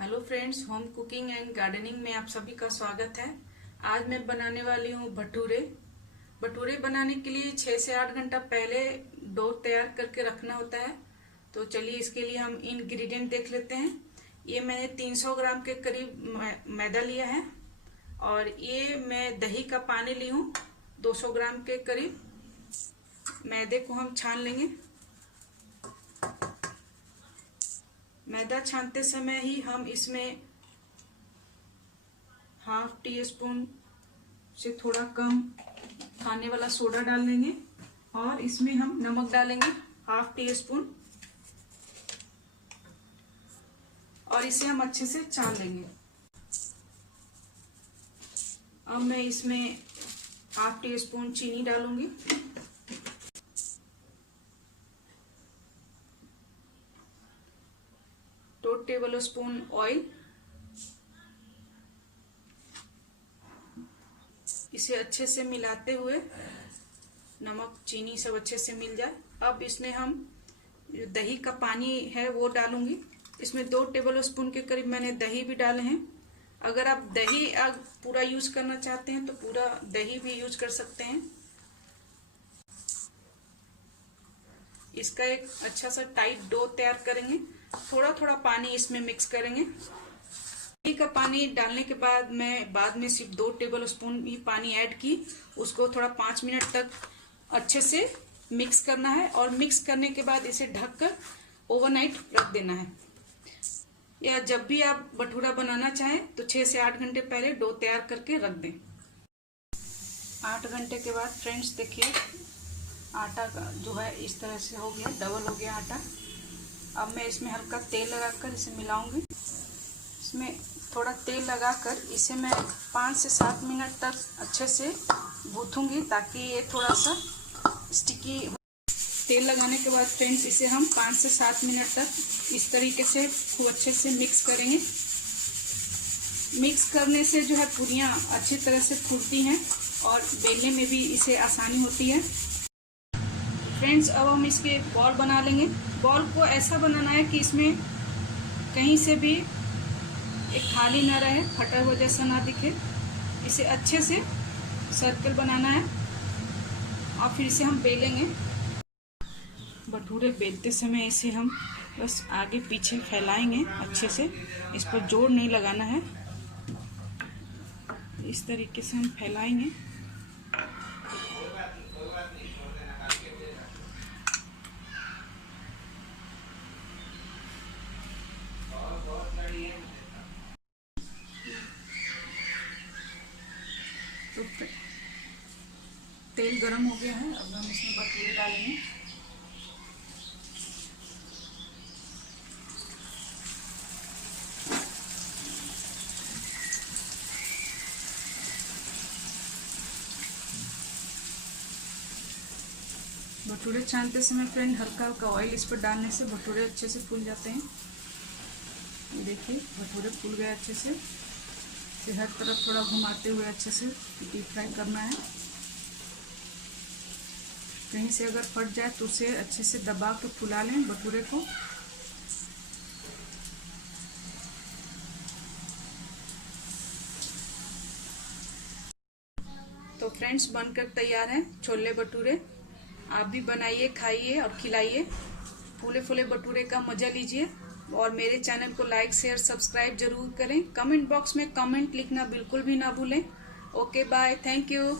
Hello friends, home cooking and gardening में आप सभी का स्वागत है। आज मैं बनाने वाली हूँ भटूरे। भटूरे बनाने के लिए 6 से 8 घंटा पहले डो तैयार करके रखना होता है। तो चलिए इसके लिए हम इंग्रेडिएंट देख लेते हैं। ये मैंने 300 ग्राम के करीब मैदा लिया है और ये मैं दही का पानी ली हूँ 200 ग्राम के करीब। मैदे को हम छान लेंगे। मैदा छानते समय ही हम इसमें ½ टी स्पून से थोड़ा कम खाने वाला सोडा डाल देंगे और इसमें हम नमक डालेंगे ½ टी स्पून और इसे हम अच्छे से छान लेंगे। अब मैं इसमें ½ टी स्पून चीनी डालूंगी। 2 टेबल स्पून ऑयल। इसे अच्छे से मिलाते हुए नमक चीनी सब अच्छे से मिल जाए। अब इसमें हम जो दही का पानी है वो डालूंगी। इसमें 2 टेबल स्पून के करीब मैंने दही भी डाले हैं। अगर आप दही पूरा यूज करना चाहते हैं तो पूरा दही भी यूज कर सकते हैं। इसका एक अच्छा सा टाइट डो तैयार करेंगे। थोड़ा थोड़ा पानी इसमें मिक्स करेंगे। दही का पानी डालने के बाद मैं बाद में सिर्फ 2 टेबल स्पून ही पानी ऐड की। उसको थोड़ा 5 मिनट तक अच्छे से मिक्स करना है और मिक्स करने के बाद इसे ढककर ओवरनाइट रख देना है। या जब भी आप भटूरा बनाना चाहें तो 6 से 8 घंटे पहले डो तैयार करके रख दें। 8 घंटे के बाद फ्रेंड्स देखिए आटा जो है इस तरह से हो गया, डबल हो गया आटा। अब मैं इसमें हल्का तेल लगाकर इसे मिलाऊंगी। इसमें थोड़ा तेल लगाकर इसे मैं 5 से 7 मिनट तक अच्छे से गूंथूंगी ताकि ये थोड़ा सा स्टिकी। तेल लगाने के बाद फ्रेंड्स इसे हम 5 से 7 मिनट तक इस तरीके से खूब अच्छे से मिक्स करेंगे। मिक्स करने से जो है पूरियां अच्छी तरह से फूलती हैं और बेलने में भी इसे आसानी होती है। फ्रेंड्स अब हम इसके बॉल बना लेंगे। बॉल को ऐसा बनाना है कि इसमें कहीं से भी एक खाली ना रहे, फटा हुआ जैसा ना दिखे। इसे अच्छे से सर्कल बनाना है और फिर इसे हम बेलेंगे। भटूरे बेलते समय इसे हम बस आगे पीछे फैलाएंगे अच्छे से। इस पर जोर नहीं लगाना है। इस तरीके से हम फैलाएंगे। तो तेल गरम हो गया है। अब हम इसमें भटूरे डालेंगे। भटूरे छानते समय फ्रेंड हल्का हल्का ऑयल इस पर डालने से भटूरे अच्छे से फूल जाते हैं। ये देखिए भटूरे फूल गए अच्छे से। इसे हर तरफ थोड़ा घुमाते हुए अच्छे से डीप फ्राई करना है। कहीं से अगर फट जाए तो उसे अच्छे से दबा के फुला लें भटूरे को। तो फ्रेंड्स बनकर तैयार हैं छोले भटूरे। आप भी बनाइए, खाइए और खिलाइए। फूले फूले भटूरे का मजा लीजिए और मेरे चैनल को लाइक शेयर सब्सक्राइब जरूर करें। कमेंट बॉक्स में कमेंट लिखना बिल्कुल भी ना भूलें। Okay bye, thank you.